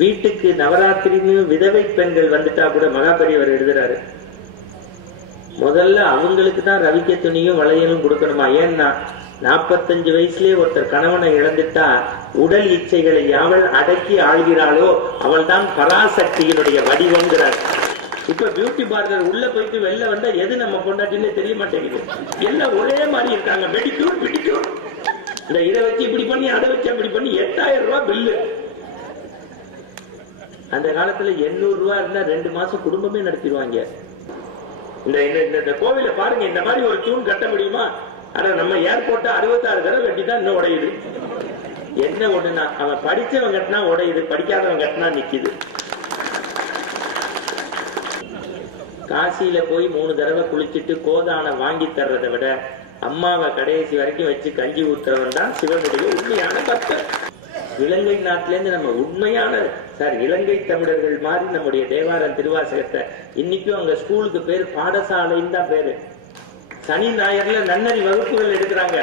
வீட்டுக்கு நவராத்திரின்னு விதவை பெண்கள் வந்துட்டா கூட மகாபெரியவர் எழுதுறாரு, முதல்ல அவங்களுக்கு தான் ரவிக்க துணியும் வளையலும் கொடுக்கணுமா. ஏன்னா 45 வயசுலயே ஒருத்தர் கணவனை இழந்துட்டா உடல் இச்சைகளை அவள் அடக்கி ஆள்கிறாளோ அவள் தான் பராசக்தியினுடைய வடிவங்கிறார். இப்ப பியூட்டி பார்லர் உள்ள போயிட்டு வெளில வந்தா எது நம்ம பொண்டாட்டின்னு தெரிய மாட்டேங்குது. எல்லாம் ஒரே மாதிரி இருக்காங்க. மெடிக்யூர் மெடிக்யூர், இந்த இதை வச்சு இப்படி பண்ணி அதை வச்சு அப்படி பண்ணி 8000 ரூபாய் பில்லு. அந்த காலத்துல 800 ரூபாய் இருந்தா 2 மாசம் குடும்பமே நடத்திடுவாங்க. இந்த கோவில பாருங்க, இந்த மாதிரி ஒரு தூண் கட்ட முடியுமா? ஆனா நம்ம ஏர்போர்ட் 66 தடவை கட்டிதான் இன்னும் உடையுது. என்ன ஒண்ணுனா அவன் படிச்சவன் கட்டினா உடையுது, படிக்காதவன் கட்டினா நிக்குது. காசியில போய் 3 தடவை குளிச்சுட்டு கோதானை வாங்கி தர்றதை விட அம்மாவை கடைசி வரைக்கும் வச்சு கஞ்சி ஊத்துறவன் தான் சிவனுடைய உண்மையான பக்தர். இலங்கை நாட்டிலேருந்து நம்ம உண்மையான இலங்கை தமிழர்கள் மாதிரி நம்முடைய தேவாரம் திருவாசகத்தை இன்னைக்கும் அங்க ஸ்கூலுக்கு பேரு பாடசாலைன்னு தான் பேரு. சனி ஞாயிறுல நன்னறி வகுப்புகள் எடுக்கிறாங்க.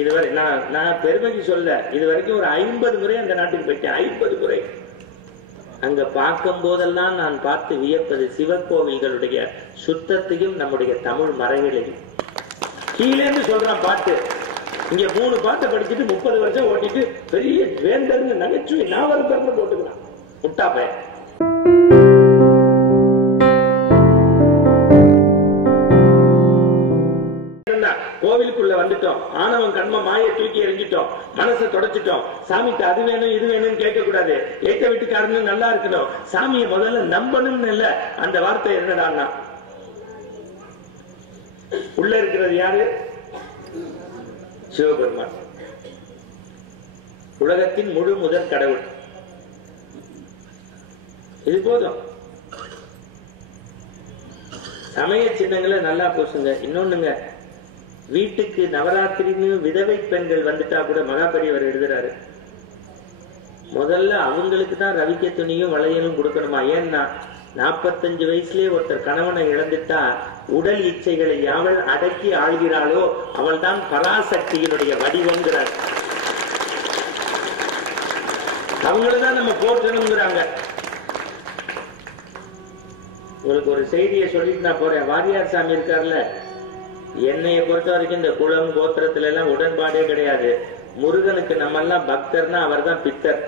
இதுவரை நான் பெருமைக்கு சொல்ல, இது வரைக்கும் ஒரு 50 முறை அந்த நாட்டுக்கு போயிட்டேன். 50 முறை. அங்க பார்க்கும் போதெல்லாம் நான் பார்த்து வியப்பது சிவக்கோவில்களுடைய சுத்தத்தையும் நம்முடைய தமிழ் மறைகளையும். கீழேன்னு சொல்றான் பாட்டு, இங்க 3 பாட்டை படிச்சுட்டு 30 வருஷம் ஓட்டிட்டு பெரிய வேந்தருங்க நகைச்சுவை நாவல் பேப்பர் போட்டுக்கிறான் முட்டாப்ப. கோவிலுக்குள்ள வந்துட்டோம், ஆணவம் கண்ம மாயை தூக்கி எறிஞ்சிட்டோம், மனசை தொடச்சிட்டோம். சாமிக்கு அது வேணும் இது வேணும்னு கேட்க கூடாது. ஏத்த வீட்டுக்காரன்னு நல்லா இருக்கணும், சாமியை முதல்ல நம்பணும்னு இல்ல. அந்த வார்த்தை என்னடான்னா, உள்ள இருக்கிறது யாரு? சிவபெருமான், உலகத்தின் முழு முதற் கடவுள். இது போதும். சமய சின்னங்களை நல்லா பூசுங்க. இன்னொன்னுங்க, வீட்டுக்கு நவராத்திரின்னு விதவை பெண்கள் வந்துட்டா கூட மகாபெரியவர் எழுதுறாரு, முதல்ல அவங்களுக்கு தான் ரவிக்க துணியும் வளையலும் கொடுக்கணுமா. ஏன்னா 45 வயசுலயே ஒருத்தர் கணவனை இழந்துட்டா உடல் இச்சைகளை அவள் அடக்கி ஆள்கிறாளோ அவள் தான் பராசக்தியினுடைய வடிவங்கிறார். அவங்களதான் நம்ம போற்றணுங்கிறாங்க. உங்களுக்கு ஒரு செய்தியை சொல்லிட்டு நான் போறேன். வாரியார் சாமி இருக்காருல்ல, என்னைய பொறுத்த வரைக்கும் இந்த குளம் கோத்திரத்துல எல்லாம் உடன்பாடே கிடையாது. முருகனுக்கு நம்ம எல்லாம் பக்தர்னா அவர் தான் பித்தர்.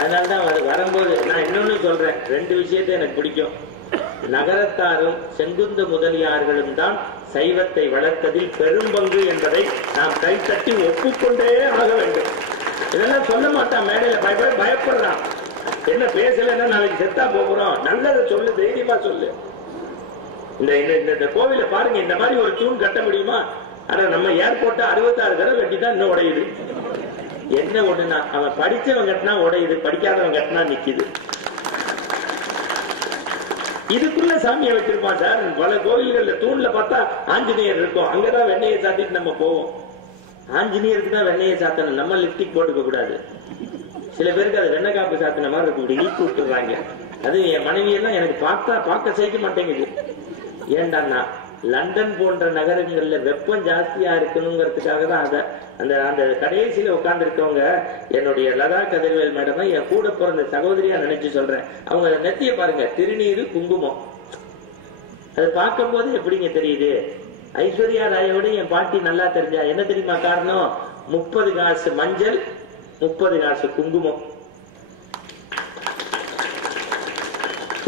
அதனால்தான் அவர் வரும்போது நான் இன்னொன்னு சொல்றேன், 2 விஷயத்தை எனக்கு பிடிக்கும். நகரத்தாரும் செங்குந்த முதலியார்களும் தான் சைவத்தை வளர்த்ததில் பெரும்பங்கு என்பதை நாம் கைத்தட்டி ஒப்புக்கொண்டே ஆக வேண்டும். இதெல்லாம் சொல்ல மாட்டான், மேடையில பயப்படுறான். என்ன பேசலன்னா நாளைக்கு செத்தா போகிறோம், நல்லதை சொல்லு, தைரியமா சொல்லு. இந்த கோவில பாருங்க, இந்த மாதிரி ஒரு தூண் கட்ட முடியுமா? ஆனா நம்ம ஏர்போர்ட் 66 தடவை கட்டிதான் இன்னும் உடையுது. என்ன ஒண்ணுனா அவன் படிச்சவன் கட்டினா உடையுது, படிக்காதவன் கட்டினா நிக்குது. இதுக்குள்ள சாமியை வச்சிருப்பான் சார். பல கோவில்கள்ல தூண்ல பார்த்தா ஆஞ்சநேயர் இருக்கும், அங்கதான் வெண்ணையை சாத்திட்டு நம்ம போவோம். ஆஞ்சநேயருக்கு தான் வெண்ணையை சாத்தணும், நம்ம லிப்டிக் போட்டுக்க கூடாது. சில பேருக்கு அது வெண்ணெய் காப்பு சாத்தின மாதிரி இருக்கும், இழுத்து விட்டுறாங்க. அது என் மனைவியெல்லாம் எனக்கு பார்க்க சகிக்க மாட்டேங்குது. ஏண்டான்னா லண்டன் போன்ற நகரங்கள்ல வெப்பம் ஜாஸ்தியா இருக்கணுங்கிறதுக்காக தான் அதை அந்த கடைசியில உட்கார்ந்து இருக்கவங்க என்னுடைய லதா கதிர்வேல் மேடம் என் கூட பிறந்த சகோதரியா நினைச்சு சொல்றேன். அவங்க நெத்திய பாருங்க, திருநீரு குங்குமம். அது பார்க்கும் போது எப்படிங்க தெரியுது? ஐஸ்வர்யா ராயோட என் பாட்டி நல்லா தெரிஞ்சா. என்ன தெரியுமா காரணம்? 30 காசு மஞ்சள், 30 காசு குங்குமம்.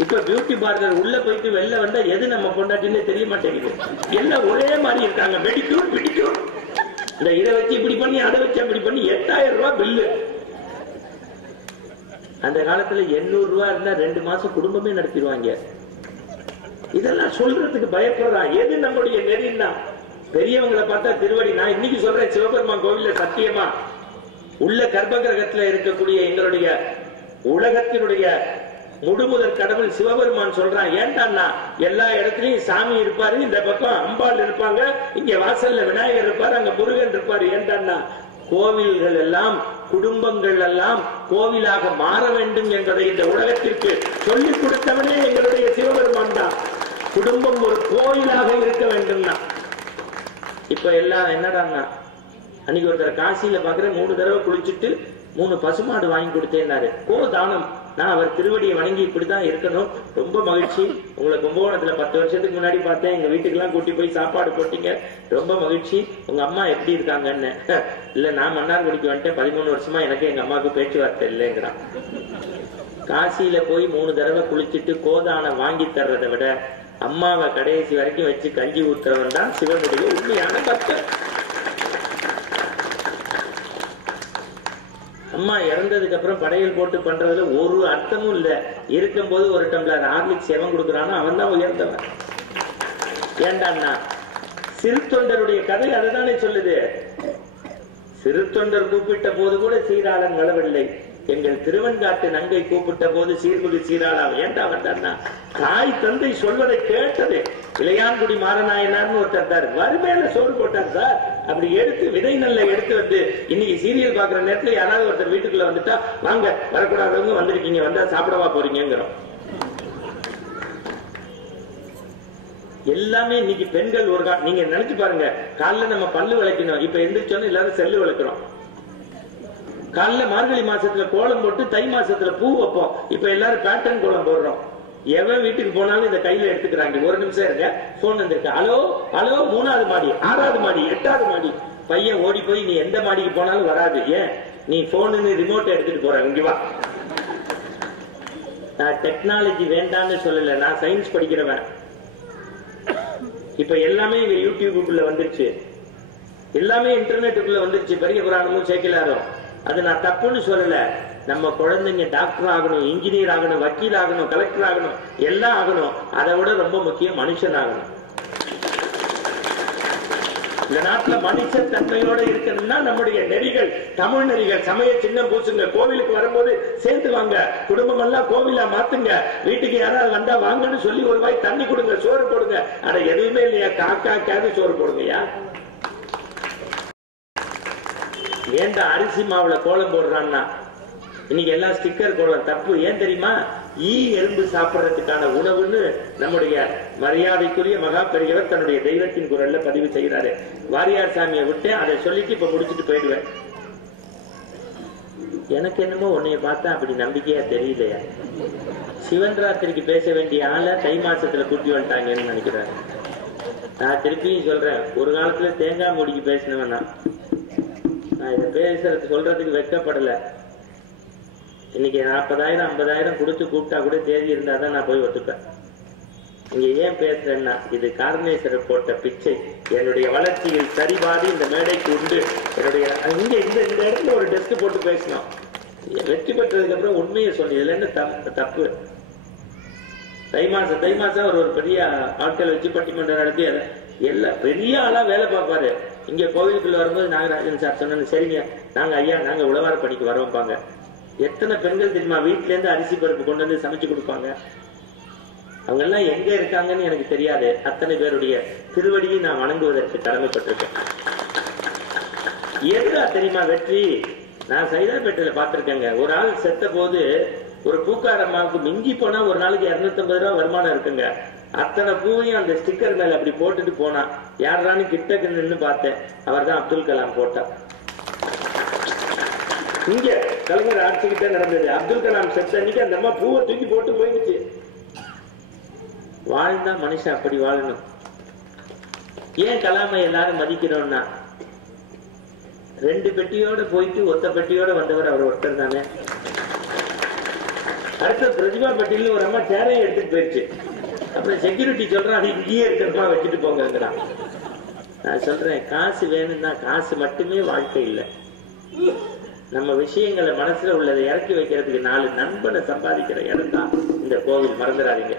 இப்ப பியூட்டி பார்லர் உள்ள போயிட்டு வெளில வந்தா எது நம்ம பொண்டாட்டின்னு தெரிய மாட்டேங்குது. எல்லாம் ஒரே மாதிரி இருக்காங்க. மெடிக்யூர் மெடிக்யூர், இந்த இதை வச்சு இப்படி பண்ணி அதை வச்சு அப்படி பண்ணி 8000 ரூபாய் பில்லு. அந்த காலத்துல 800 ரூபாய் இருந்தா 2 மாசம் குடும்பமே நடத்திடுவாங்க. இதெல்லாம் சொல்றதுக்கு பயப்படுறான். எது நம்முடைய நெறின்னா பெரியவங்களை பார்த்தா திருவடி. நான் இன்னைக்கு சொல்றேன், சிவபெருமான் கோவில்ல சத்தியமா உள்ள கர்ப்ப கிரகத்துல இருக்கக்கூடிய எங்களுடைய உலகத்தினுடைய முழுமுதற் கடவுள் சிவபெருமான் சொல்றான். ஏன்டான்னா எல்லா இடத்துலயும் சாமி இருப்பாரு, இந்த பக்கம் அம்பாள் இருப்பாங்க, இங்க வாசல்ல விநாயகர் இருப்பாரு, அங்க முருகன் இருப்பாரு. ஏன்டான்னா கோவில்கள் எல்லாம் குடும்பங்கள் எல்லாம் கோவிலாக மாற வேண்டும் என்பதை இந்த உலகத்திற்கு சொல்லிக் கொடுத்தவனே எங்களுடைய சிவபெருமான் தான். குடும்பம் ஒரு கோயிலாக இருக்க வேண்டும்னா இப்ப எல்லாம் என்னடான்னா, அன்னைக்கு ஒருத்தர் காசியில பாக்குற 3 தடவை குளிச்சுட்டு 3 பசுமாடு வாங்கி கொடுத்தேன்னாரு. தானம். நான் அவர் திருவடியை வணங்கி இப்படிதான் இருக்கணும். ரொம்ப மகிழ்ச்சி. உங்களை கும்பகோணத்துல 10 வருஷத்துக்கு முன்னாடி பார்த்தேன். எங்க வீட்டுக்கு எல்லாம் கூட்டி போய் சாப்பாடு போட்டீங்க. ரொம்ப மகிழ்ச்சி. உங்க அம்மா எப்படி இருக்காங்கன்னு. இல்ல நான் மன்னார்குடிக்கு வந்துட்டேன். 13 வருஷமா எனக்கு எங்க அம்மாவுக்கு பேச்சுவார்த்தை இல்லைங்கிறான். காசியில போய் 3 தடவை குளிச்சுட்டு கோதானம் வாங்கி தர்றதை விட அம்மாவை கடைசி வரைக்கும் வச்சு கஞ்சி ஊத்துறவன் தான் சிவனுடைய உண்மையான பக்தர். அம்மா இறந்ததுக்கு அப்புறம் படையல் போட்டு பண்றதுல ஒரு அர்த்தமும் இல்ல. இருக்கும் போது ஒரு டம்ளர் ஹார்லிக்ஸ் எவன் கொடுக்குறானோ அவன் தான் உயர்ந்தவன். ஏண்டான்னா சிறு தொண்டருடைய கதை அதுதானே சொல்லுது. சிறு தொண்டர் கூப்பிட்ட போது கூட சீராளன் வரவில்லை. எங்கள் திருவெண்காட்டு நங்கை கூப்பிட்ட போது சீர்குடி சீராளா ஏண்டா வந்தான்னா தாய் தந்தை சொல்வதை கேட்டது. இளையான்குடி மாறநாயனார்னு ஒருத்தர் வறுமையில சோறு போட்டார் சார். அப்படி எடுத்து விதை நல்ல எடுத்து வந்து இன்னைக்கு சீரியல் பாக்குற நேரத்துல யாராவது ஒருத்தர் வீட்டுக்குள்ள வந்துட்டா வாங்க வரக்கூடாதவங்க வந்திருக்கீங்க வந்தா சாப்பிடவா போறீங்கிறோம். எல்லாமே இன்னைக்கு பெண்கள் ஒரு நீங்க நினைச்சு பாருங்க. காலைல நம்ம பல்லு விளக்கணும். இப்ப எந்திரிச்சோன்னு எல்லாரும் செல்லு விளக்குறோம். காலைல மார்கழி மாசத்துல கோலம் போட்டு தை மாசத்துல பூ வைப்போம். இப்ப எல்லாரும் பேட்டர்ன் கோலம் போடுறோம். எவன் வீட்டுக்கு போனாலும் இந்த கையில எடுத்துக்கிறாங்க. ஒரு நிமிஷம் இருங்க, போன் வந்திருக்கு. ஹலோ ஹலோ, 3வது மாடி, 6வது மாடி, 8வது மாடி. பையன் ஓடி போய் நீ எந்த மாடிக்கு போனாலும் வராது. ஏன்? நீ போனு ரிமோட் எடுத்துட்டு போற. இங்க வா. நான் டெக்னாலஜி வேண்டான்னு சொல்லல, நான் சயின்ஸ் படிக்கிறவன். இப்ப எல்லாமே இங்க யூடியூபுக்குள்ள வந்துருச்சு, எல்லாமே இன்டர்நெட்டுக்குள்ள வந்துருச்சு. பெரிய புராணமும் சேக்கிலாரும். அது நான் தப்புன்னு சொல்லல. நம்ம குழந்தைங்க டாக்டர் ஆகணும், இன்ஜினியர் ஆகணும், வக்கீல் ஆகணும், கலெக்டர் ஆகணும், எல்லாம் ஆகணும். அதை விட ரொம்ப முக்கியம் மனுஷன் ஆகணும். இந்த நாட்டுல மனுஷ தன்மையோட இருக்கணும்னா நம்முடைய நெறிகள், தமிழ் நெறிகள், சமய சின்னம் பூசுங்க. கோவிலுக்கு வரும்போது சேர்ந்து வாங்க. குடும்பம் எல்லாம் கோவிலா மாத்துங்க. வீட்டுக்கு யாராவது வந்தா வாங்கன்னு சொல்லி ஒரு வாய் தண்ணி கொடுங்க, சோறு போடுங்க. ஆனா எதுவுமே இல்லையா, காக்காக்காவது சோறு போடுங்கயா. ஏன்டா அரிசி மாவுல கோலம் போடுறான்னா இன்னைக்கு எல்லாம் ஸ்டிக்கர் கோலம் தப்பு. ஏன் தெரியுமா? எறும்பு சாப்பிடறதுக்கான உணவுன்னு நம்முடைய மரியாதைக்குரிய மகா பெரியவர் தன்னுடைய தெய்வத்தின் குரல்ல பதிவு செய்கிறாரு. வாரியார் சாமியை விட்டு அதை சொல்லிட்டு இப்ப முடிச்சுட்டு போயிடுவேன். எனக்கு என்னமோ உன்னைய பார்த்தா அப்படி நம்பிக்கையா தெரியலையா. சிவன் ராத்திரிக்கு பேச வேண்டிய ஆளை தை மாசத்துல கூட்டி வந்துட்டாங்கன்னு நினைக்கிறாரு. நான் திருப்பியும் சொல்றேன், ஒரு காலத்துல தேங்காய் மூடிக்கு பேசினவன் நான் இதை பேசுறது சொல்றதுக்கு வெட்கப்படல. இன்னைக்கு 40,000 50,000 கொடுத்து கூப்பிட்டா கூட தேதி இருந்தாதான் நான் போய் ஒத்துப்பேன். இங்க ஏன் பேசுறேன்னா, இது கார்னேசர் போட்ட பிச்சை. என்னுடைய வளர்ச்சியில் சரிபாதி இந்த மேடைக்கு உண்டு. என்னுடைய இங்க இந்த இடத்துல ஒரு டெஸ்க் போட்டு பேசணும். வெற்றி பெற்றதுக்கு அப்புறம் உண்மையை சொல்லி இதுல என்ன தப்பு. தை மாசம் ஒரு பெரிய ஆட்கள் வச்சு பட்டிமன்றம் நடத்தி எல்லாம் பெரிய ஆளா வேலை பார்ப்பாரு. இங்க கோவிலுக்குள்ள வரும்போது நாகராஜன் சார் சொன்ன, சரிங்க நாங்க உழவார பணிக்கு வரோம்பாங்க. எத்தனை பெண்கள் தெரியுமா வீட்டுல இருந்து அரிசி பருப்பு கொண்டு வந்து சமைச்சு கொடுப்பாங்க. அவங்க எல்லாம் எங்க இருக்காங்கன்னு எனக்கு தெரியாது. அத்தனை பேருடைய திருவடியை நான் வணங்குவதற்கு கடமைப்பட்டிருக்கேன். எதுரா தெரியுமா வெற்றி? நான் சைதாப்பேட்டையில பார்த்திருக்கேங்க. ஒரு ஆள் செத்த போது ஒரு பூக்காரம்மாவுக்கு மிஞ்சி போனா ஒரு நாளைக்கு 250 ரூபாய் வருமானம் இருக்குங்க. அத்தனை பூவையும் அந்த ஸ்டிக்கர் மேல அப்படி போட்டுட்டு போனா. யாரான்னு கிட்டக்கு நின்று பார்த்தேன். அவர் தான் அப்துல் கலாம் போட்டார். இங்க கலைஞர் ஆட்சிக்கிட்ட நடந்தது. அப்துல் கலாம் செத்த அன்னைக்கு அந்த அம்மா பூவை தூக்கி போட்டு போயிடுச்சு. வாழ்ந்தா மனுஷன் அப்படி வாழணும். ஏன் கலாமை எல்லாரும் மதிக்கிறோம்னா, 2 பெட்டியோட போயிட்டு ஒத்த பெட்டியோட வந்தவர் அவர் ஒருத்தர் தானே. அடுத்த பிரதிபா பெட்டியில ஒரு அம்மா சேரையை எடுத்துட்டு போயிடுச்சு. அப்புறம் செக்யூரிட்டி சொல்றான், அது இங்கேயே இருக்கிறமா வச்சுட்டு போங்கிறான். நான் சொல்றேன், காசு வேணும்னா காசு மட்டுமே வாழ்க்கை இல்லை. நம்ம விஷயங்களை மனசுல உள்ளதை இறக்கி வைக்கிறதுக்கு 4 நண்பனை சம்பாதிக்கிற இடம் தான் இந்த கோவில். மறந்துடாதீங்க.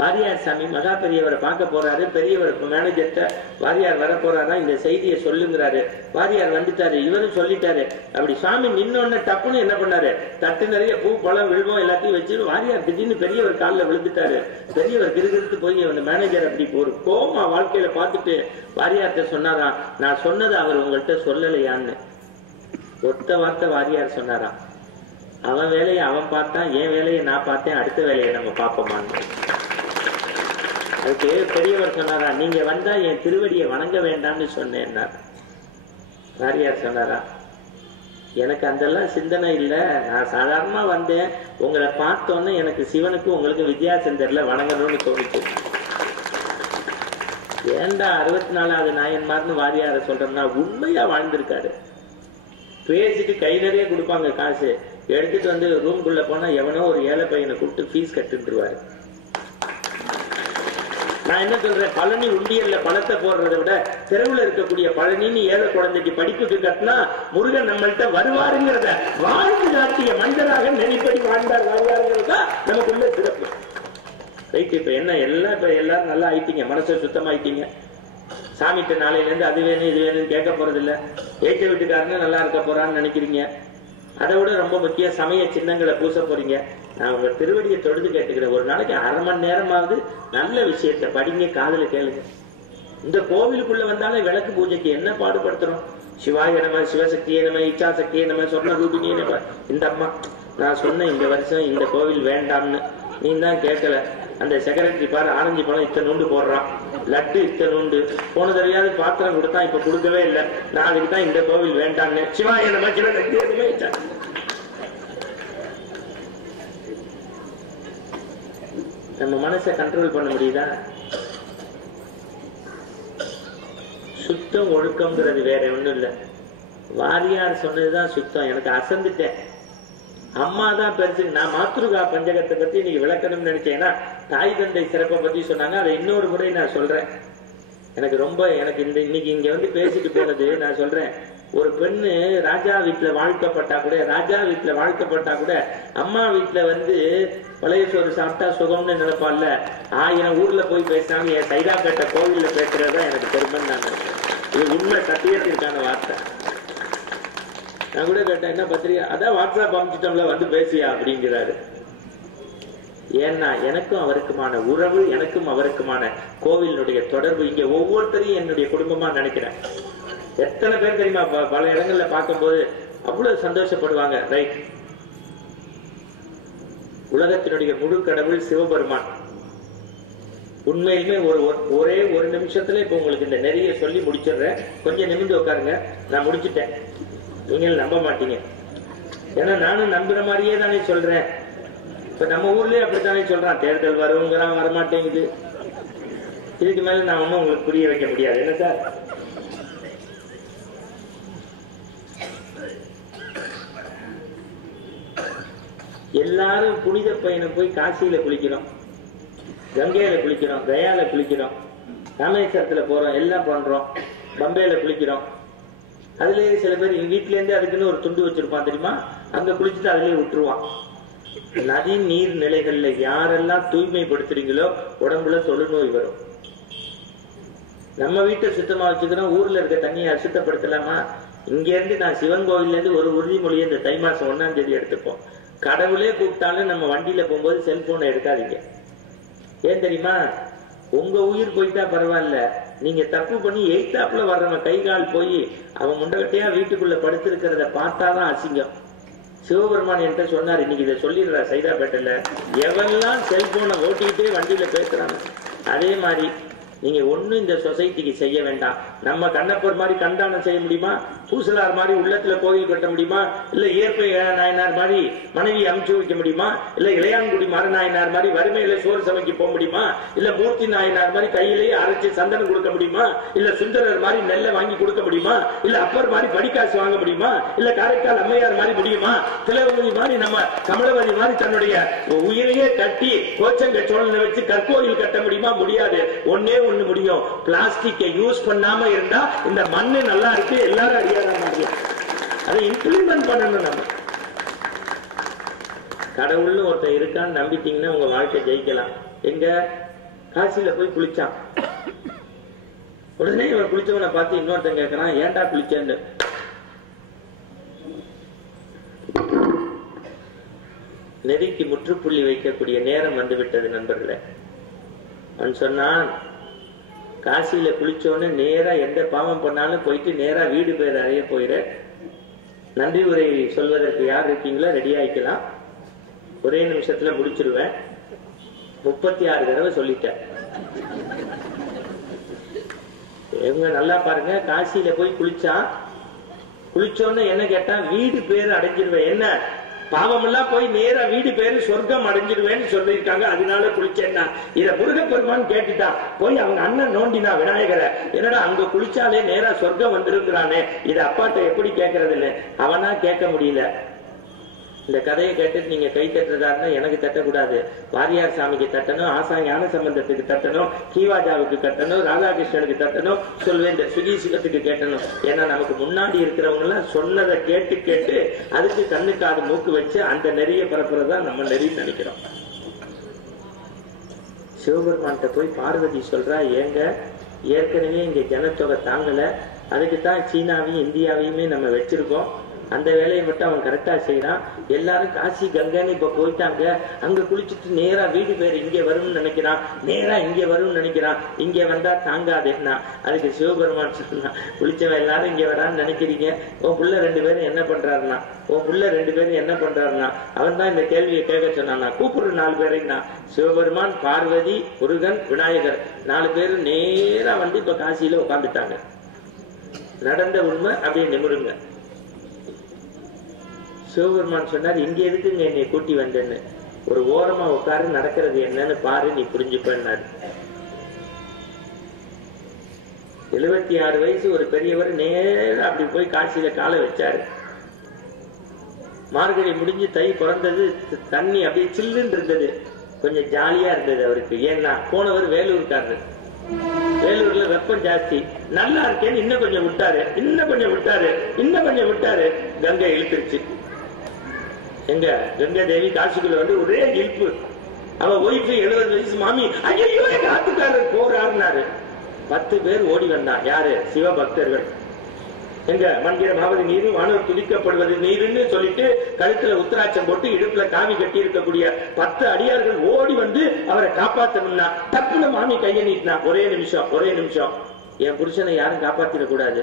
வாரியார் சாமி மகா பெரியவரை பார்க்க போறாரு. பெரியவர் மேனேஜர்கிட்ட வாரியார் வர போறாரா, இந்த செய்தியை சொல்லுங்கிறாரு. வாரியார் வந்துட்டாரு. இவரும் சொல்லிட்டாரு. அப்படி சுவாமி நின்னோன்னு டப்புன்னு என்ன பண்ணாரு, தட்டு நிறைய பூ பழம் விழுவோம் எல்லாத்தையும் வச்சு வாரியார் திடீர்னு பெரியவர் காலில் விழுந்துட்டாரு. பெரியவர் கிருகிருத்து போய் அந்த மேனேஜர் அப்படி ஒரு கோமா வாழ்க்கையில பார்த்துட்டு வாரியார்கிட்ட சொன்னாராம், நான் சொன்னதை அவர் உங்கள்கிட்ட சொல்லலையான்னு. ஒத்த வார்த்தை வாரியார் சொன்னாராம், அவன் வேலையை அவன் பார்த்தான், என் வேலையை நான் பார்த்தேன், அடுத்த வேலையை நம்ம பார்ப்போமான்னு. அதுக்கு பெரியவர் சொன்னாரா, நீங்க வந்தா என் திருவடியை வணங்க வேண்டாம்னு சொன்னேன். வாரியார் சொன்னாரா, எனக்கு அதெல்லாம் சிந்தனை இல்லை, நான் சாதாரணமா வந்தேன், உங்களை பார்த்தோன்னு எனக்கு சிவனுக்கும் உங்களுக்கு வித்தியாசம் தெரியல, வணங்கணும்னு தோணுச்சு. ஏண்டா 64வது நாயன்மார்னு வாரியார சொல்றோம்னா உண்மையா வாழ்ந்திருக்காரு. பேசிட்டு கை நிறைய கொடுப்பாங்க காசு, எடுத்துட்டு வந்து ரூம்குள்ள போனா எவனோ ஒரு ஏழை பையனை கூப்பிட்டு ஃபீஸ் கட்டுருவாரு. நான் என்ன சொல்றேன், பழனி உண்டியல்ல பணத்தை போடுறதை விட தெருவில் இருக்கக்கூடிய பழனின்னு ஏழை குழந்தைக்கு படிப்புக்கு கட்டினா முருகன் நம்மள்கிட்ட வருவாருங்கிறத வாழ்ந்து காட்டிய மனிதராக நினைப்படி வாழ்ந்தார் வாரியாருங்கிறதா நமக்குள்ள சிறப்பு. ரைட். இப்ப என்ன எல்லாம் இப்ப எல்லாரும் நல்லா ஆயிட்டீங்க, மனசை சுத்தமாயிட்டீங்க. சாமிட்ட நாளையில இருந்து அது வேணும் இது வேணும்னு கேட்க போறது இல்ல. ஏற்ற வீட்டுக்காரன்னு நல்லா இருக்க போறான்னு நினைக்கிறீங்க. அதை விட ரொம்ப முக்கிய சமய சின்னங்களை பூச போறீங்க. நான் உங்க திருவடியை தொழுது கேட்டுக்கிறேன், ஒரு நாளைக்கு 1/2 மணி நேரமாவது நல்ல விஷயத்த படிங்க, காதுல கேளுங்க. இந்த கோவிலுக்குள்ள வந்தாலே விளக்கு பூஜைக்கு என்ன பாடுபடுத்துறோம். சிவாய நம, சிவசக்தியே நம, இச்சா சக்தியே நம, சொர்ண ரூபினியே நம. இந்த அம்மா நான் சொன்ன இந்த வருஷம் இந்த கோவில் வேண்டாம்னு, நீ தான் கேட்கல. அந்த செக்ரட்டரி பாரு, ஆரஞ்சு பழம் இத்தனை நூண்டு போடுறான், லட்டு இத்தனை நூண்டு, போன தடவையாவது பாத்திரம் கொடுத்தா, இப்ப கொடுக்கவே இல்லை. நாளைக்கு தான் இந்த கோவில் வேண்டாம்னு. சிவாய நம, சிவசக்தியே நம, இச்சா. நம்ம மனசை கண்ட்ரோல் பண்ண முடியுதா? சுத்தம் ஒழுக்கம்ங்கிறது வேற ஒண்ணும் இல்லை. வாரியார் சொன்னதுதான் சுத்தம். எனக்கு அசந்துட்டேன். அம்மா தான் பெருசு. நான் மாத்ருகா பஞ்சகத்தை பத்தி இன்னைக்கு விளக்கணும்னு நினைச்சேன்னா, தாய் தந்தை சிறப்பை பத்தி சொன்னாங்க. அதை இன்னொரு முறை நான் சொல்றேன். எனக்கு இன்னைக்கு இங்க வந்து பேசிட்டு போனது நான் சொல்றேன். ஒரு பெண்ணு ராஜா வீட்டுல வாழ்க்கப்பட்டா கூட அம்மா வீட்டுல வந்து பழைய சோறு சாப்பிட்டா சுகம்னு நினைப்பான்ல. 1000 ஊர்ல போய் பேசினாங்க, என் சைதாப்பேட்டை கோவில்ல பேசுறதா எனக்கு பெருமைன்னு நான் நினைக்கிறேன். இது உண்மை, சத்தியத்திற்கான வார்த்தை. நான் கூட கேட்டேன், என்ன பத்திரிகை, அதான் வாட்ஸ்அப் அனுப்பிச்சிட்டோம்ல, வந்து பேசியா அப்படிங்கிறாரு. ஏன்னா எனக்கும் அவருக்குமான உறவு, எனக்கும் அவருக்குமான கோவிலுடைய தொடர்பு, இங்க ஒவ்வொருத்தரையும் என்னுடைய குடும்பமா நினைக்கிறேன். எத்தனை பேர் தெரியுமா, பல இடங்கள்ல பார்க்கும்போது அவ்வளவு சந்தோஷப்படுவாங்க. ரைட். உலகத்தினுடைய முழு கடவுள் சிவபெருமான். உண்மையிலுமே ஒரே ஒரு நிமிஷத்துல இப்ப உங்களுக்கு இந்த நிறைய சொல்லி முடிச்சிடுறேன். கொஞ்சம் நிமிர்ந்து உட்காருங்க, நான் முடிச்சுட்டேன். நீங்கள் நம்ப மாட்டீங்க, ஏன்னா நானும் நம்புற மாதிரியே தானே சொல்றேன். இப்ப நம்ம ஊர்லயே அப்படித்தானே சொல்றான், தேர்தல் வருங்கிறான், வரமாட்டேங்குது. இதுக்கு மேல நான் ஒன்னும் உங்களுக்கு புரிய வைக்க முடியாது. என்ன சார், எல்லாரும் புனித பயணம் போய் காசியில குளிக்கிறோம், கங்கையில குளிக்கிறோம், கயால குளிக்கிறோம், ராமேஸ்வரத்துல போறோம், எல்லாம் பண்றோம், பம்பையில குளிக்கிறோம். அதுலயே சில பேர் வீட்டுல இருந்தே அதுக்குன்னு ஒரு துண்டு வச்சிருப்பான் தெரியுமா, அங்க குளிச்சுட்டு அதுலயே விட்டுருவான். நதி நீர் நிலைகள்ல யாரெல்லாம் தூய்மைப்படுத்துறீங்களோ உடம்புல தொழுநோய் வரும். நம்ம வீட்டை சுத்தமா வச்சுக்கிறோம், ஊர்ல இருக்க தண்ணியை அசுத்தப்படுத்தலாமா? இங்க இருந்து நான் சிவன் கோவில்ல இருந்து ஒரு உறுதிமொழியை இந்த தை மாசம் 1ஆம் தேதி எடுத்துப்போம். கடவுளே கூப்பிட்டாலும் நம்ம வண்டியில போகும்போது செல்போனை எடுக்காதீங்க. ஏன் தெரியுமா, உங்க உயிர் போயிட்டா பரவாயில்ல, நீங்க தப்பு பண்ணி எய்தாப்புல வர்றவன் கை கால் போய் அவன் முண்டகட்டையா வீட்டுக்குள்ள படுத்திருக்கிறத பார்த்தாதான் அசிங்கம். சிவபெருமான் என்கிட்ட சொன்னார், இன்னைக்கு இதை சொல்லிடுறா சைதாப்பேட்டையில, எவெல்லாம் செல்போனை ஓட்டிக்கிட்டே வண்டியில பேசுறாங்க. அதே மாதிரி நீங்க ஒண்ணும் இந்த சொசைட்டிக்கு செய்ய வேண்டாம். நம்ம கண்ணப்பர் மாதிரி கண்டானம் செய்ய முடியுமா? பூசலார் மாதிரி உள்ளத்துல கோயில் கட்ட முடியுமா? இல்ல இயற்பை நாயனார் மாதிரி மனைவி அமுச்சு வைக்க முடியுமா? இல்ல இளையான்குடி மரநாயனார் மாதிரி வறுமையில சோறு சமைக்க போக முடியுமா? இல்ல மூர்த்தி நாயனார் மாதிரி கையிலேயே அரைச்சு சந்தனம் கொடுக்க முடியுமா? இல்ல சுந்தரர் மாதிரி நெல்லை வாங்கி கொடுக்க முடியுமா? இல்ல அப்பர் மாதிரி படிக்காசு வாங்க முடியுமா? இல்ல காரைக்கால் அம்மையார் மாதிரி முடியுமா? திலகவதி மாதிரி நம்ம கமலவதி மாதிரி தன்னுடைய உயிரையே கட்டி கோச்சங்க சோழனை வச்சு கற்கோயில் கட்ட முடியுமா? முடியாது. ஒன்னே ஒண்ணு முடியும், பிளாஸ்டிக்கை யூஸ் பண்ணாம இருந்தா இந்த மண்ணு நல்லா இருக்கு, எல்லாரும் அடியாரம் அதை இம்ப்ளிமெண்ட் பண்ணணும். நம்ம கடவுள்னு ஒருத்தர் இருக்கான்னு நம்பிட்டீங்கன்னா உங்க வாழ்க்கை ஜெயிக்கலாம். எங்க காசியில போய் குளிச்சான், உடனே இவன் குளிச்சவனை பார்த்து இன்னொருத்தன் கேட்கறான், ஏன்டா குளிச்சேன்னு. நெறிக்கு முற்றுப்புள்ளி வைக்கக்கூடிய நேரம் வந்து விட்டது நண்பர்களே. அவன் சொன்னான், காசியில குளிச்சோன்னு நேரா எந்த பாவம் பண்ணாலும் போயிட்டு நேரா வீடு பேர் அறைய போயிட. நன்றி உரை சொல்வதற்கு யார் இருக்கீங்களோ ரெடி ஆயிக்கலாம், ஒரே நிமிஷத்துல முடிச்சிருவேன். 36 தடவை சொல்லிட்டேன். இவங்க நல்லா பாருங்க, காசியில போய் குளிச்சான், குளிச்சோன்னு என்ன கேட்டா வீடு பேரு அடைஞ்சிருவேன், என்ன பாவமெல்லாம் போய் நேரா வீடு பேரு சொர்க்கம் அடைஞ்சிருவேன்னு சொல்லியிருக்காங்க, அதனால குளிச்சேன்னா. இத முருகப்பெருமான் கேட்டுட்டா, போய் அவங்க அண்ணன் நோண்டினா விநாயகரை, என்னடா அங்க குளிச்சாலே நேரா சொர்க்கம் வந்திருக்கிறானே, இத அப்பாட்ட எப்படி கேட்கறதுன்னு அவனா கேட்க முடியல. இந்த கதையை கேட்டுட்டு நீங்க கை தட்டுறதா இருந்தா எனக்கு தட்டக்கூடாது, வாரியார் சாமிக்கு தட்டணும், ஆசா ஞான சம்பந்தத்துக்கு தட்டணும், கீவாஜாவுக்கு தட்டணும், ராதாகிருஷ்ணனுக்கு தட்டணும், சொல்வேந்தர் சுகீசிகத்துக்கு கேட்டணும். ஏன்னா நமக்கு முன்னாடி இருக்கிறவங்க எல்லாம் சொன்னதை கேட்டு கேட்டு அதுக்கு கண்ணு காது மூக்கு வச்சு அந்த நெறிய பரப்புறதா நம்ம நெறி நினைக்கிறோம். சிவபெருமான்கிட்ட போய் பார்வதி சொல்றா, ஏங்க ஏற்கனவே இங்க ஜனத்தொகை தாங்கல, அதுக்குத்தான் சீனாவையும் இந்தியாவையுமே நம்ம வச்சிருக்கோம், அந்த வேலையை மட்டும் அவன் கரெக்டா செய்யறான், எல்லாரும் காசி கங்கைன்னு இப்ப போயிட்டாங்க, அங்க குளிச்சுட்டு நேரா வீடு பேர் இங்க வரும்னு நினைக்கிறான், நேரா இங்க வரும்னு நினைக்கிறான், இங்க வந்தா தாங்காதேன்னா. அதுக்கு சிவபெருமான் சொன்னா, குளிச்சவன் எல்லாரும் இங்க வரான்னு நினைக்கிறீங்க, உன் புள்ள 2 பேரும் என்ன பண்றாருன்னா, உன் புள்ள 2 பேரும் என்ன பண்றாருன்னா, அவன் தான் இந்த கேள்வியை கேட்க சொன்னான். கூப்பிடுற 4 பேரைக்கு சிவபெருமான், பார்வதி, முருகன், விநாயகர் 4 பேரும் நேரா வந்து இப்ப காசியில உட்காந்துட்டாங்க. நடந்த உண்மை அப்படியே நிமிருங்க. சிவபெருமான் சொன்னார், இங்க எதுக்குங்க என்னை கூட்டி வந்தேன்னு, ஒரு ஓரமா உட்காரு, நடக்கிறது என்னன்னு பாரு, நீ புரிஞ்சுப்பாரு. 76 வயசு ஒரு பெரியவர் நேரம் அப்படி போய் காட்சியில காலை வச்சாரு. மார்கழி முடிஞ்சு தை பிறந்தது, தண்ணி அப்படியே சில்லுன்னு இருந்தது, கொஞ்சம் ஜாலியா இருந்தது அவருக்கு. ஏன்னா போனவர் வேலூர்காரரு, வேலூர்ல வெப்பம் ஜாஸ்தி, நல்லா இருக்கேன்னு இன்னும் கொஞ்சம் விட்டாரு, இன்னும் கொஞ்சம் விட்டாரு, இன்னும் கொஞ்சம் விட்டாரு, கங்கை இழுத்துருச்சு. எங்க கங்கா தேவி காசிக்குள்ள வந்து ஒரே இழுப்பு. அவ ஒய்ஃபு 70 வயசு மாமி, ஐயோ எங்க ஆத்துக்காரர் போறாருனாரு. 10 பேர் ஓடி வந்தான். யாரு? சிவபக்தர்கள். எங்க மண்கிற மாவது நீரும் வானூர் துதிக்கப்படுவது நீருன்னு சொல்லிட்டு கழுத்துல உத்தராட்சம் போட்டு இடுப்புல காவி கட்டி இருக்கக்கூடிய 10 அடியார்கள் ஓடி வந்து அவரை காப்பாத்தணும்னா டப்புல மாமி கையை நீட்டினா, ஒரே நிமிஷம், ஒரே நிமிஷம், என் புருஷனை யாரும் காப்பாத்திடக்கூடாது,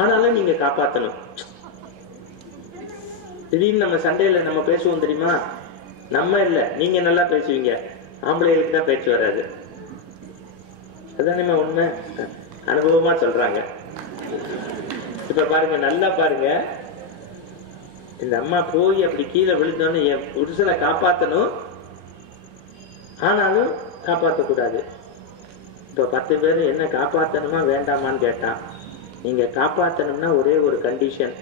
ஆனாலும் நீங்க காப்பாத்தணும். திடீர்னு நம்ம சண்டையில நம்ம பேசுவோம் தெரியுமா, நம்ம இல்ல, நீங்க நல்லா பேசுவீங்க, ஆம்பளைகளுக்கு தான் பேச்சு வராது. அதானே உண்மை, அனுபவமா சொல்றாங்க. இப்ப பாருங்க, நல்லா பாருங்க, இந்த அம்மா போய் அப்படி கீழே விழுந்தோன்னு என் புருஷனை காப்பாத்தணும், ஆனாலும் காப்பாற்றக்கூடாது. இப்ப 10 பேர் என்ன காப்பாத்தணுமா வேண்டாமான்னு கேட்டான். நீங்க காப்பாத்தணும்னா ஒரே ஒரு கண்டிஷன்,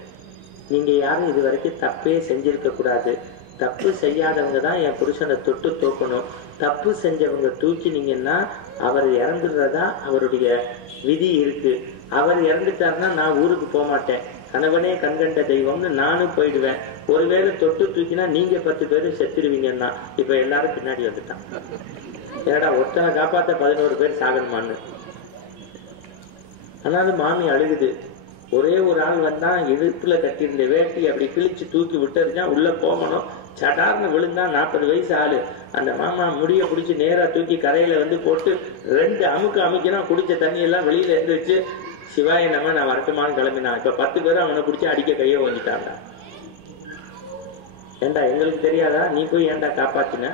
நீங்க யாரும் இது வரைக்கும் தப்பே செஞ்சிருக்க கூடாது, தப்பு செய்யாதவங்க தான் என் புருஷனை தொட்டு தூக்கணும், தப்பு செஞ்சவங்க தூக்கினீங்கன்னா அவர் இறந்துடுறதா அவருடைய விதி இருக்கு, அவர் இறந்துட்டாருன்னா நான் ஊருக்கு போக மாட்டேன், கணவனே கண்கண்ட தெய்வம்னு நானும் போயிடுவேன், ஒருவேளை தொட்டு தூக்கினா நீங்க 10 பேரும் செத்துடுவீங்கன்னா. இப்ப எல்லாரும் பின்னாடி வந்துட்டான். ஏடா ஒருத்தனை காப்பாத்த 11 பேர் சாகணுமான்னு. ஆனாலும் மாமி அழுகுது. ஒரே ஒரு ஆள் வந்தா, இடுப்புல கட்டியிருந்த வேட்டி அப்படி கிழிச்சு தூக்கி விட்டுருச்சா, உள்ள போகணும், சடார்னு விழுந்தா 40 வயசு ஆளு. அந்த மாமா முடிய பிடிச்சி நேரா தூக்கி கரையில வந்து போட்டு 2 அமுக்கு அமுக்கினா குடிச்ச தண்ணி எல்லாம் வெளியில இருந்துச்சு. சிவாய நம்ம நான் வரட்டுமான்னு கிளம்பினான். இப்ப 10 பேரும் அவனை பிடிச்சி அடிக்க கையை வாங்கிட்டாங்க. ஏண்டா எங்களுக்கு தெரியாதா, நீ போய் ஏண்டா காப்பாத்தின?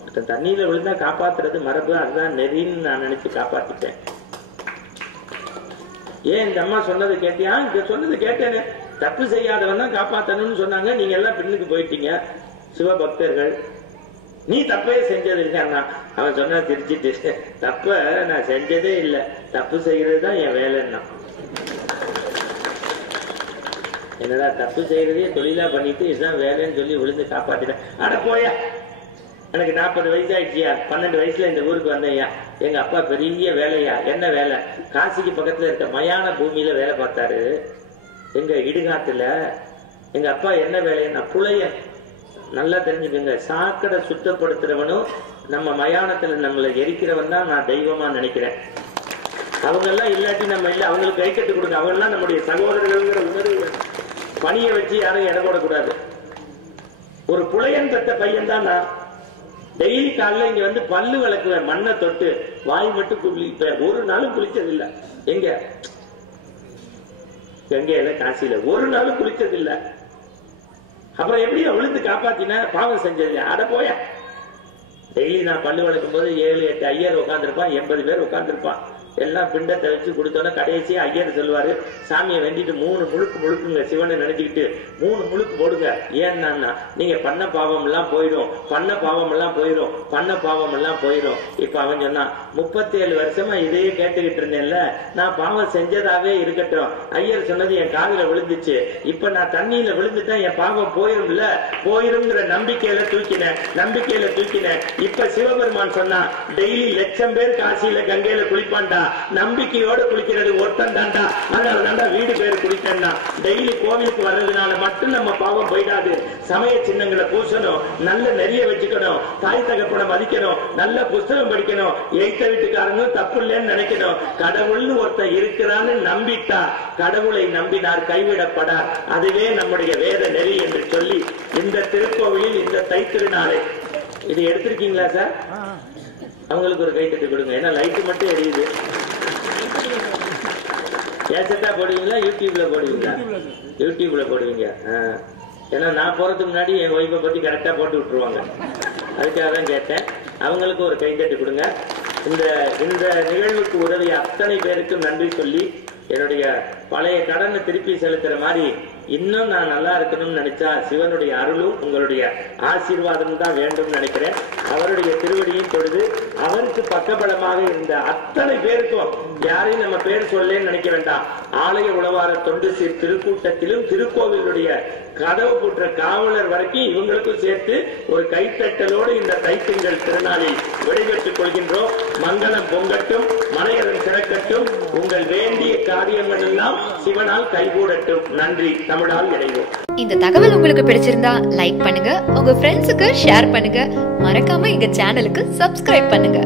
ஒருத்தன் தண்ணியில விழுந்தா காப்பாத்துறது மரபு, அதுதான் நெறின்னு நான் நினைச்சு காப்பாத்திட்டேன். ஏன் இந்த அம்மா சொன்னது கேட்டியா? இங்க சொன்னது கேட்டேன்னு, தப்பு செய்யாதவன் தான் காப்பாத்தணும்னு சொன்னாங்க, நீங்க எல்லாம் பின்னுக்கு போயிட்டீங்க சிவபக்தர்கள், நீ தப்பே செஞ்சது இல்லைன்னா. அவன் சொன்னா திருச்சிட்டு, தப்ப நான் செஞ்சதே இல்லை, தப்பு செய்யறது தான் என் வேலைன்னா. என்னடா தப்பு செய்யறதே தொழிலா பண்ணிட்டு இதுதான் வேலைன்னு சொல்லி விழுந்து காப்பாத்திட்டேன். அட போயா, எனக்கு 40 வயசு ஆயிடுச்சியா, 12 வயசுல இந்த ஊருக்கு வந்தையா, எங்க அப்பா பெரிய வேலையா. என்ன வேலை? காசிக்கு பக்கத்துல இருக்க மயான பூமியில வேலை பார்த்தாரு, எங்க இடுகாட்டுல. எங்க அப்பா என்ன வேலைன்னா புலையன். நல்லா தெரிஞ்சுக்கோங்க, சாக்கடை சுத்தப்படுத்துறவனும் நம்ம மயானத்துல நம்மளை எரிக்கிறவன் தான் நான் தெய்வமா நினைக்கிறேன். அவங்க எல்லாம் இல்லாட்டி நம்ம இல்ல, அவங்களுக்கு கை கட்டு கொடுங்க, அவங்க எல்லாம் நம்முடைய சகோதரர்கள்ங்கிற உணர்வு. பணியை வச்சு யாரும் இடம் போடக்கூடாது. ஒரு புலையன் பெற்ற பையன் தான் நான். டெய்லி காலைல இங்க வந்து பல்லு விளக்குவேன், மண்ணை தொட்டு, வாய் மட்டும் குளிப்பேன், ஒரு நாளும் குளிச்சது இல்ல. எங்க கங்கையில காசியில ஒரு நாளும் குளிச்சது இல்ல. அப்புறம் எப்படி விழுந்து காப்பாத்தின? பாவம் செஞ்சது. அட போய, டெய்லி நான் பல்லு விளக்கும் போது 7-8 ஐயர் உட்காந்துருப்பான், 80 பேர் உட்காந்துருப்பான். எல்லாம் பிண்டத்தை வச்சு கொடுத்தோன்னா கடைசி ஐயர் சொல்லுவாரு, சாமியை வேண்டிட்டு 3 முழுக்கு முழுக்குங்க சிவனை நினைச்சுக்கிட்டு 3 முழுக்கு போடுங்க. ஏன்னா நீங்க பண்ண பாவம் எல்லாம் போயிடும், பண்ண பாவம் எல்லாம் போயிடும், பண்ண பாவம் எல்லாம் போயிடும். இப்ப அவன் சொன்னா 37 வருஷமா இதையே கேட்டுக்கிட்டு இருந்தேன்ல, நான் பாவம் செஞ்சதாவே இருக்கட்டும், ஐயர் சொன்னது என் காதுல விழுந்துச்சு, இப்ப நான் தண்ணியில விழுந்துட்டா என் பாவம் போயிரும்ல, போயிருங்கிற நம்பிக்கையில தூக்கினேன். இப்ப சிவபெருமான் சொன்னா டெய்லி 1,00,000 பேர் காசியில கங்கையில குளிப்பான்டா, நம்பிக்கையோட குளிக்கிறது ஒருத்தன் தாண்டா, அதனால தாண்டா வீடு பேர் குளிக்கா. டெய்லி கோவிலுக்கு வர்றதுனால மட்டும் நம்ம பாவம் போயிடாது. சமய சின்னங்களை பூசணும், நல்ல நெறிய வச்சுக்கணும், தாய் தகப்பனை மதிக்கணும், நல்ல புஸ்தகம் படிக்கணும், எய்த்த வீட்டுக்காரங்க தப்பு இல்லைன்னு நினைக்கணும். கடவுள்னு ஒருத்தன் இருக்கிறான்னு நம்பிட்டா கடவுளை நம்பினார் கைவிடப்படார். அதுவே நம்முடைய வேத நெறி என்று சொல்லி இந்த திருக்கோவிலில் இந்த தைத்திருநாளை இது எடுத்திருக்கீங்களா சார்? அவங்களுக்கு ஒரு கை தட்டி கொடுங்க. ஏன்னா லைட்டு மட்டும் எரியுது. கேசட்டா போடுவீங்களா, யூடியூப்ல போடுவீங்களா? யூடியூப்ல போடுவீங்க. ஏன்னா நான் போறதுக்கு முன்னாடி என் ஒய்ஃபை பத்தி கரெக்டா போட்டு விட்டுருவாங்க. அதுக்காக தான் கேட்டேன். அவங்களுக்கு ஒரு கை தட்டி கொடுங்க. இந்த நிகழ்வுக்கு உதவிய அத்தனை பேருக்கும் நன்றி சொல்லி, என்னுடைய பழைய கடனை திருப்பி செலுத்துற மாதிரி இன்னும் நான் நல்லா இருக்கணும்னு நினைச்சா சிவனுடைய அருளும் உங்களுடைய ஆசீர்வாதம் தான் வேண்டும் நினைக்கிறேன். அவருடைய திருவடியும் தொழுது அவருக்கு பக்கபலமாக இருந்த அத்தனை பேருக்கும், யாரையும் நம்ம பேர் சொல்லேன்னு நினைக்க வேண்டாம், ஆலய உழவார தொண்டு சீர் திருக்கூட்டத்திலும் திருக்கோவிலுடைய கதவு பூற்ற காவலர் வரைக்கும் இவங்களுக்கும் சேர்த்து ஒரு கைத்தட்டலோடு இந்த தைத்திங்கள் திருநாளில் விடைபெற்றுக் கொள்கின்றோம். மங்களம் பொங்கட்டும், மனையரன் சிறக்கட்டும், உங்கள் வேண்டிய காரியங்கள் எல்லாம் சிவனால் கைகூடட்டும். நன்றி. தமிழால் இணைவோம். இந்த தகவல் உங்களுக்கு பிடிச்சிருந்தா லைக் பண்ணுங்க, உங்க ஃப்ரெண்ட்ஸுக்கு ஷேர் பண்ணுங்க, மறக்காம எங்க சேனலுக்கு சப்ஸ்கிரைப் பண்ணுங்க.